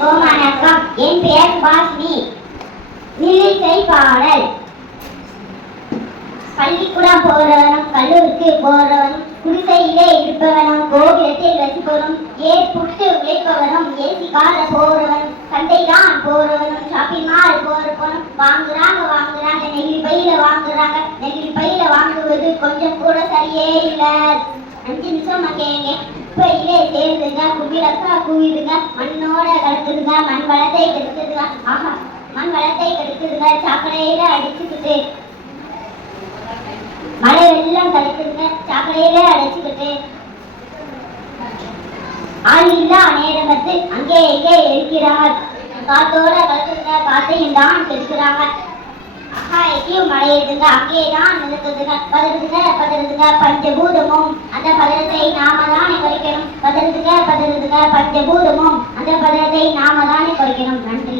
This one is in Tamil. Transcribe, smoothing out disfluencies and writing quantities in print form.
வணக்கம். என் பெயர் பாஸ்மி. நில்லிசை பாடல். பள்ளிக்கூடம் போறவனும் கல்லூரிக்கு போறவனும் குடிசையிலே இருப்பவனும் கோவிலத்தில் வசிப்பவனும் ஏற்புட்டு உழைப்பவனும் ஏசி கால போறவனும் சந்தைதான் போறவனும் ஷாப்பிங் மால் போறவனும் வாங்குறாங்க நெகிழி பையில வாங்குறாங்க. நெகிழி பையில வாங்குவது கொஞ்சம் கூட சரியே இல்லை. 5 நிமிஷம் கேங்க இப்பையிலே சேருதுங்க, குவிலக்கா குவிதுங்க, மண்ணோட கலக்குதுங்க, மண் வளத்தை கெடுக்குதுங்க. ஆஹா, மண் வளத்தை கெடுக்குதுங்க. சாக்கடையில அடிச்சுக்கிட்டு மழை வெள்ளம் கலக்குதுங்க, சாக்கடையில அடைச்சுக்கிட்டு ஆள் இல்லா நேரம் வந்து அங்கே இங்கே இருக்கிறாங்க. காத்தோட கலக்குதுங்க, காத்தையும் தான் கெடுக்கிறாங்க. எங்கேயும் மழையுதுங்க, அங்கேதான் நிறுத்துதுங்க. பதறுதுங்க பஞ்சபூதமும் அந்த பதறத்தை நாம தானே குறைக்கணும். பதறுதுங்க பஞ்சபூதமும் அந்த பதறத்தை நாம தானே குறைக்கணும். நன்றி.